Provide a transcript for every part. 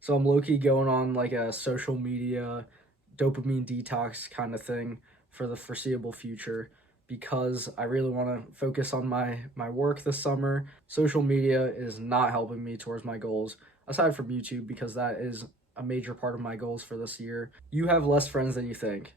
So I'm low-key going on like a social media dopamine detox kind of thing for the foreseeable future because I really want to focus on my work this summer. Social media is not helping me towards my goals aside from YouTube because that is a major part of my goals for this year. You have less friends than you think.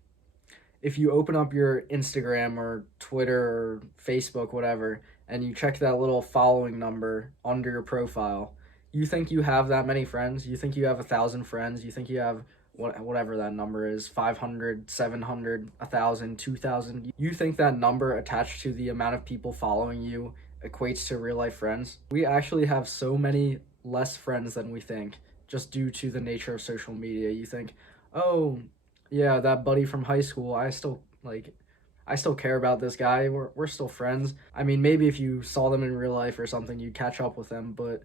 If you open up your Instagram or Twitter or Facebook, whatever, and you check that little following number under your profile, you think you have that many friends? You think you have 1,000 friends? You think you have whatever that number is, 500, 700, 1,000, 2,000? You think that number attached to the amount of people following you equates to real life friends? We actually have so many less friends than we think just due to the nature of social media. You think, oh, yeah, that buddy from high school, I still care about this guy. We're still friends. I mean, maybe if you saw them in real life or something, you'd catch up with them, but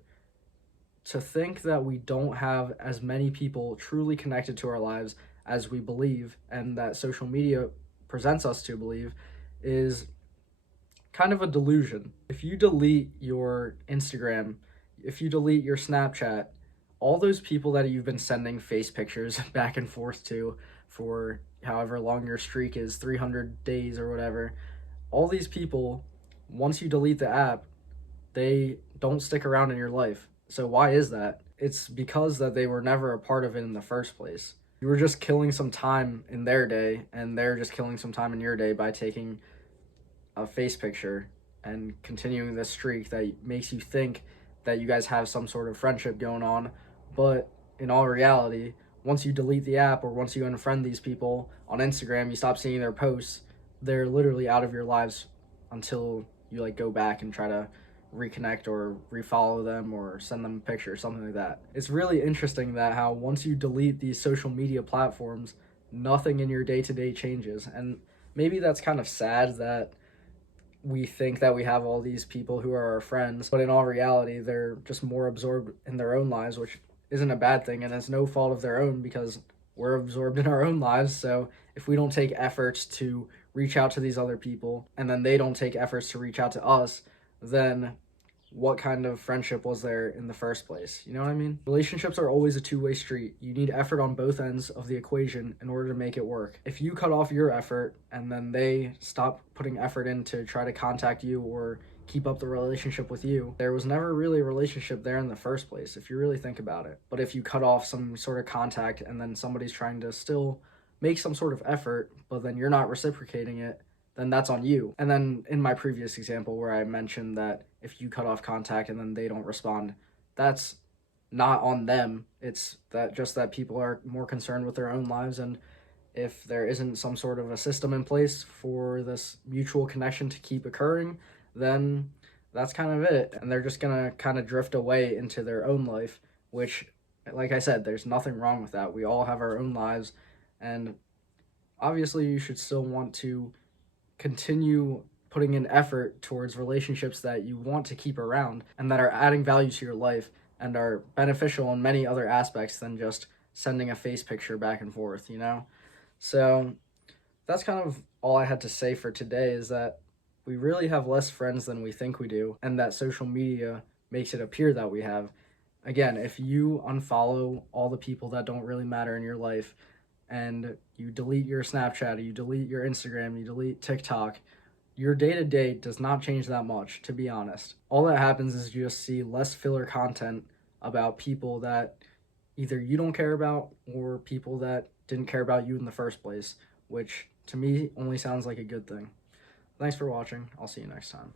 to think that we don't have as many people truly connected to our lives as we believe and that social media presents us to believe is kind of a delusion. If you delete your Instagram, if you delete your Snapchat, all those people that you've been sending face pictures back and forth to for however long your streak is, 300 days or whatever, all these people, once you delete the app, they don't stick around in your life. So why is that? It's because that they were never a part of it in the first place. You were just killing some time in their day, and they're just killing some time in your day by taking a face picture and continuing this streak that makes you think that you guys have some sort of friendship going on. But in all reality, once you delete the app or once you unfriend these people on Instagram, you stop seeing their posts, they're literally out of your lives until you like go back and try to reconnect or refollow them or send them a picture or something like that. It's really interesting that how once you delete these social media platforms, nothing in your day-to-day changes. And maybe that's kind of sad that we think that we have all these people who are our friends, but in all reality, they're just more absorbed in their own lives, which isn't a bad thing, and it's no fault of their own because we're absorbed in our own lives. So if we don't take efforts to reach out to these other people, and then they don't take efforts to reach out to us, then what kind of friendship was there in the first place? You know what I mean? Relationships are always a two-way street. You need effort on both ends of the equation in order to make it work. If you cut off your effort and then they stop putting effort in to try to contact you or keep up the relationship with you, there was never really a relationship there in the first place, if you really think about it. But if you cut off some sort of contact and then somebody's trying to still make some sort of effort, but then you're not reciprocating it, then that's on you. And then in my previous example where I mentioned that if you cut off contact and then they don't respond, that's not on them. It's that just that people are more concerned with their own lives, and if there isn't some sort of a system in place for this mutual connection to keep occurring, then that's kind of it. And they're just gonna kind of drift away into their own life, which, like I said, there's nothing wrong with that. We all have our own lives, and obviously you should still want to continue putting in effort towards relationships that you want to keep around and that are adding value to your life and are beneficial in many other aspects than just sending a face picture back and forth, you know? So that's kind of all I had to say for today, is that we really have less friends than we think we do, and that social media makes it appear that we have. Again, if you unfollow all the people that don't really matter in your life, and you delete your Snapchat, you delete your Instagram, you delete TikTok, your day to day does not change that much, to be honest. All that happens is you just see less filler content about people that either you don't care about or people that didn't care about you in the first place, which to me only sounds like a good thing. Thanks for watching. I'll see you next time.